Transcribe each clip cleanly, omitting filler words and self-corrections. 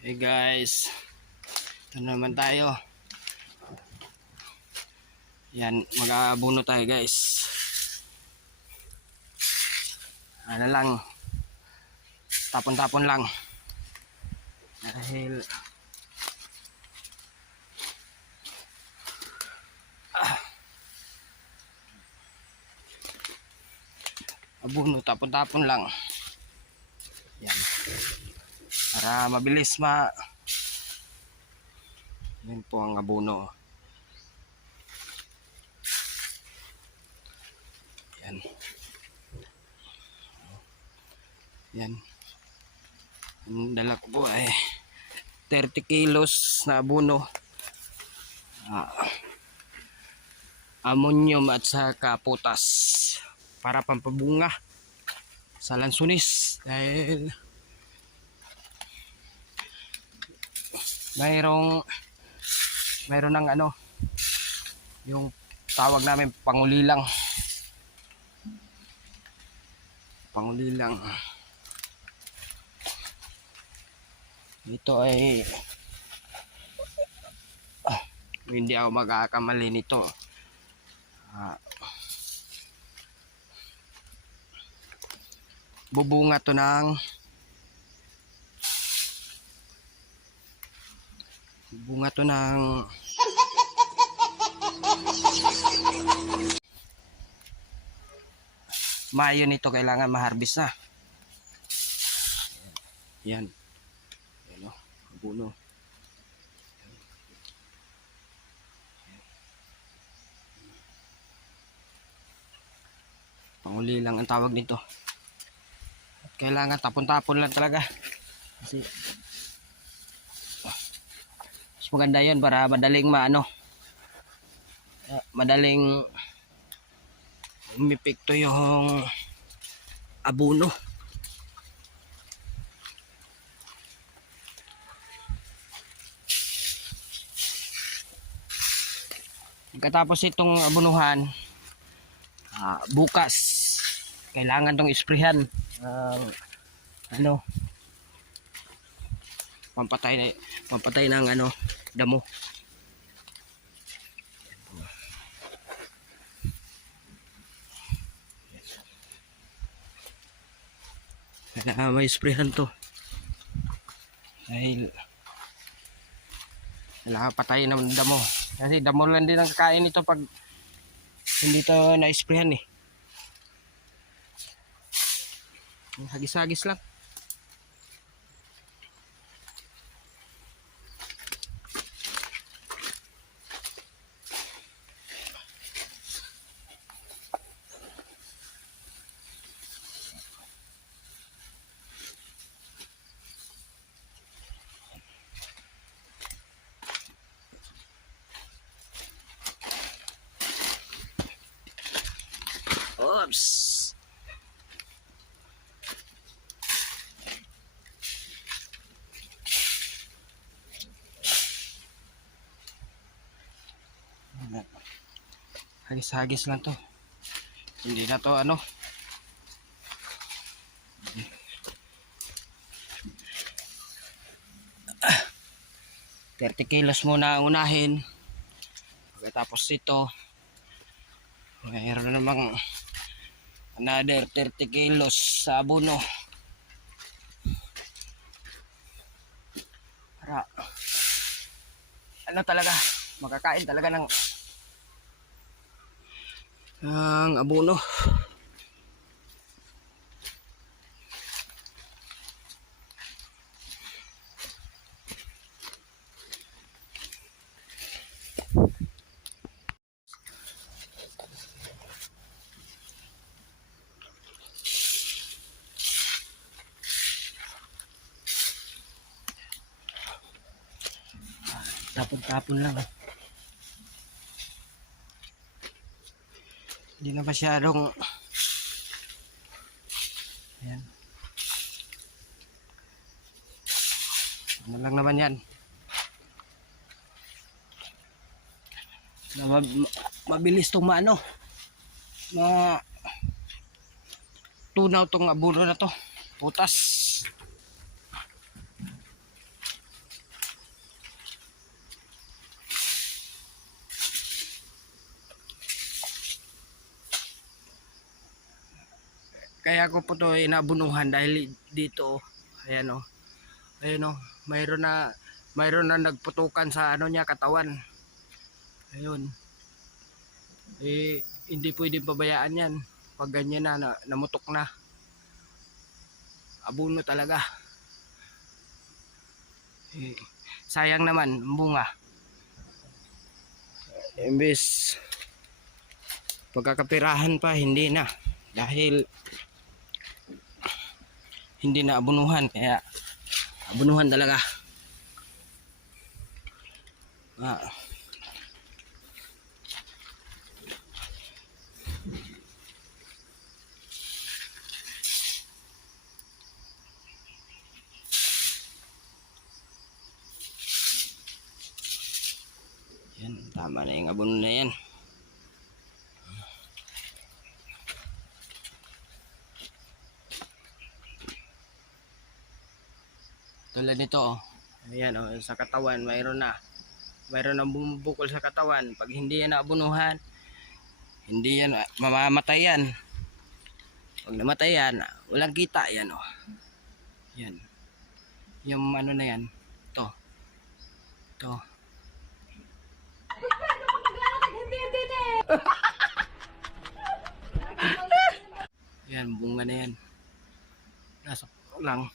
Hey guys, ito na naman tayo. Yan, mag-aabuno tayo guys. Ano lang, tapon-tapon lang. Dahil abuno, tapon-tapon lang. Yan. Para mabilis yan po ang abuno. Yan. Yan. Ang dala ko po ay 30 kilos na abuno. Ammonium at saka potas para pampabunga sa lansunis. Dahil mayroon ng yung tawag namin pangulilang. Ito ay hindi ako magkakamali nito. Bubunga to ng Mayo nito kailangan ma-harvest na. Yan. Ayan o, abuno. Panguli lang ang tawag nito. At kailangan tapon-tapon lang talaga. Kasi mas maganda yun para madaling madaling umipikto yung abuno. Pagkatapos itong abunuhan, bukas kailangan tong isprehan pampatay ng damo. Kaya may isprehan to dahil kailangan patayin ng damo, kasi damo lang din ang kakain nito pag hindi to na-isprehan eh. Hagis-hagis lang. Oops. Hagis-hagis lang to. Hindi na to 30 kilos muna ang unahin. Pagkatapos ito, mayroon na namang another 30 kilos sa abuno. Para talaga, makakain talaga ng abuno. Tapon-tapon lang. Hindi na masyadong ayan. Ano lang naman yan na mabilis itong tunaw tong abuno na to, putas. kaya ko po to inabunuhan dahil dito, ayan o. Ayun o, mayroon na nagputukan sa ano niya, katawan. Ayun. Eh, hindi pwedeng pabayaan yan. Pag ganyan na, namutok na. Abuno talaga. Eh, sayang naman, ang bunga. Imbes pagkakapirahan pa, hindi na. Dahil hindi na abunuhan, kaya abunuhan talaga. Yan, tama na yung abono na yan. Tulad nito oh. Ayan oh, sa katawan mayroon nang bumubukol sa katawan. Pag hindi yan naabunuhan, hindi yan mamamatay yan. Pag namatay yan, walang kita yan oh. Yan. Yung ano na yan. Ito. Yan, bunga na yan. Nasa lang.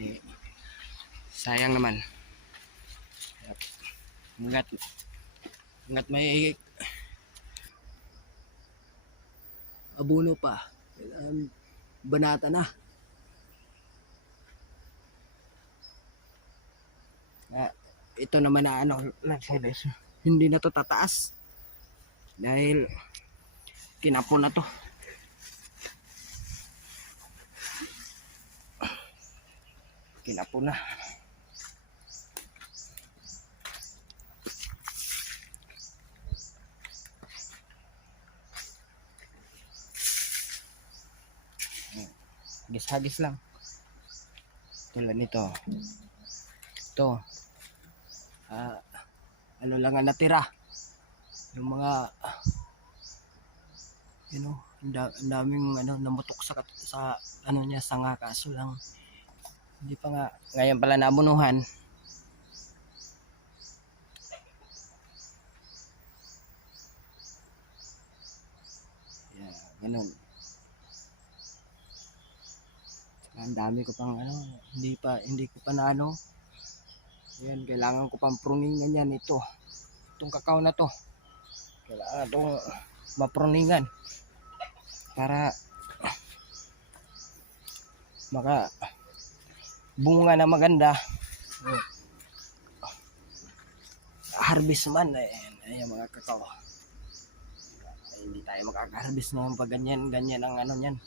Eh, sayang naman. Hanggat may abuno pa, banata na. Ito naman na ano, hindi na to tataas dahil kinapon na to. Kinapon na. Hagis-hagis lang. Tulad nito. Ito. Ano lang ang natira. Yung mga ang daming ano namutok sa ano niya, sanga, kaso lang hindi pa nga ngayon pala nabunuhan. Yeah, ganun. Ang dami ko pang ano, hindi ko pa na ano. Ayan, kailangan ko pang pruningan yan ito. Itong kakao na to. Kailangan itong mapruningan para maka bunga na maganda. Harvest man. Ayan mga kakao. Ay, hindi tayo makaka-harvest naman pag ganyan ang ano yan.